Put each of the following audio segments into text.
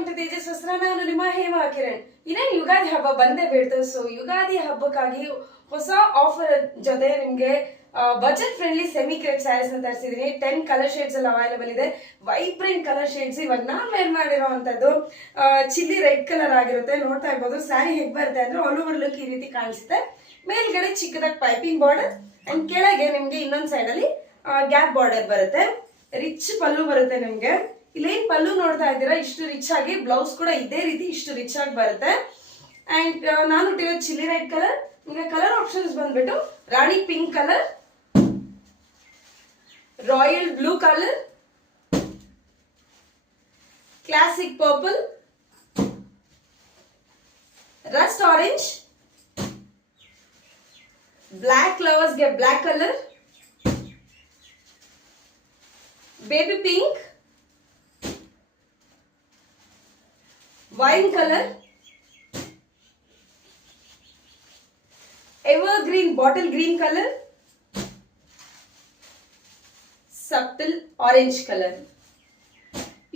Welcome to ತೇಜಸ್ವಸ್ತ್ರ. ನಾನು ನಿಮ್ಮ ಹೇಮಾ ಕಿರಣ್. ಇನ್ನೇನು ಯುಗಾದಿ ಹಬ್ಬ ಬಂದೇ ಬೀಳ್ತು. ಸೊ ಯುಗಾದಿ ಹಬ್ಬಕ್ಕಾಗಿ ಹೊಸ ಆಫರ್ ಜೊತೆ ನಿಮ್ಗೆ budget friendly semi crepe saris ನ ತರಿಸಿದೀನಿ. 10 ಕಲರ್ ಶೇಡ್ಸ್ ಎಲ್ಲ ಅವೈಲೇಬಲ್ ಇದೆ. Vibrant colour shades. ಇವಾಗ ನಾನ್ ವೇರ್ ಮಾಡಿರೋವಂಥದ್ದು ಚಿಲ್ಲಿ ರೆಡ್ ಕಲರ್ ಆಗಿರುತ್ತೆ. ನೋಡ್ತಾ ಇರ್ಬೋದು ಸ್ಯಾರಿ ಹೇಗೆ ಬರುತ್ತೆ ಅಂದ್ರೆ ಆಲ್ ಓವರ್ ಲುಕ್ ಈ ರೀತಿ ಕಾಣಿಸುತ್ತೆ. ಮೇಲ್ಗಡೆ ಚಿಕ್ಕದಾಗಿ ಪೈಪಿಂಗ್ ಬಾರ್ಡರ್ ಅಂಡ್ ಕೆಳಗೆ ನಿಮ್ಗೆ ಇನ್ನೊಂದ್ ಸೈಡ್ ಅಲ್ಲಿ ಗ್ಯಾಪ್ ಬಾರ್ಡರ್ ಬರುತ್ತೆ. ರಿಚ್ ಪಲ್ಲು ಬರುತ್ತೆ ನಿಮ್ಗೆ. ಇಲ್ಲೇನ್ ಪಲ್ಲು ನೋಡ್ತಾ ಇದ್ದೀರಾ ಇಷ್ಟು ರಿಚ್ ಆಗಿ, ಬ್ಲೌಸ್ ಕೂಡ ಇದೇ ರೀತಿ ಇಷ್ಟು ರಿಚ್ ಆಗಿ ಬರುತ್ತೆ. ಅಂಡ್ ನಾನು ಹುಟ್ಟಿರೋದು ಚಿಲ್ಲಿ ರೆಡ್ ಕಲರ್. ನಿಮಗೆ ಕಲರ್ ಆಪ್ಷನ್ಸ್ ಬಂದ್ಬಿಟ್ಟು rani pink colour, royal blue colour, classic purple, rust orange, black lovers ಗೆ black colour, baby pink, wine colour, evergreen bottle green colour, subtle orange colour.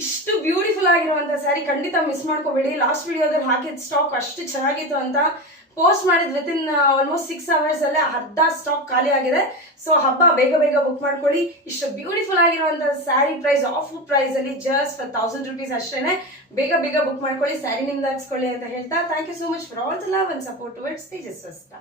ಇಷ್ಟು beautiful ಆಗಿರುವಂತ ಸ್ಯಾರಿ ಖಂಡಿತ miss ಮಾಡ್ಕೋಬೇಡಿ. Last ವಿಡಿಯೋದಲ್ಲಿ ಹಾಕಿದ stock ಅಷ್ಟು ಚೆನ್ನಾಗಿತ್ತು ಅಂತ ಪೋಸ್ಟ್ ಮಾಡಿದ್ ವಿತಿನ್ ಆಲ್ಮೋಸ್ಟ್ 6 hours ಅಲ್ಲೇ ಅರ್ಧ ಸ್ಟಾಕ್ ಖಾಲಿ ಆಗಿದೆ. ಸೊ ಹಬ್ಬ ಬೇಗ ಬೇಗ ಬುಕ್ ಮಾಡ್ಕೊಳ್ಳಿ. ಇಷ್ಟು ಬ್ಯೂಟಿಫುಲ್ ಆಗಿರುವಂತ ಸ್ಯಾರಿ ಪ್ರೈಸ್ ಆಫರ್ ಪ್ರೈಸ್ ಅಲ್ಲಿ ಜಸ್ಟ್ ಫಾರ್ 1000 rupees ಅಷ್ಟೇನೆ. ಬೇಗ ಬೇಗ ಬುಕ್ ಮಾಡ್ಕೊಳ್ಳಿ, ಸ್ಯಾರಿ ನಿಮ್ದು ಹಾಕ್ಸ್ಕೊಳ್ಳಿ ಅಂತ ಹೇಳ್ತಾ thank you so much for all the love and support towards ತೇಜಸ್ವಸ್ತ್ರ.